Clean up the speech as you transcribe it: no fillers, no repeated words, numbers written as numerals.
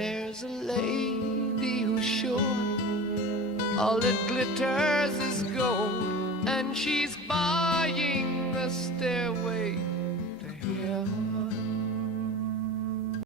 There's a lady who's sure all that glitters is gold, and she's buying a stairway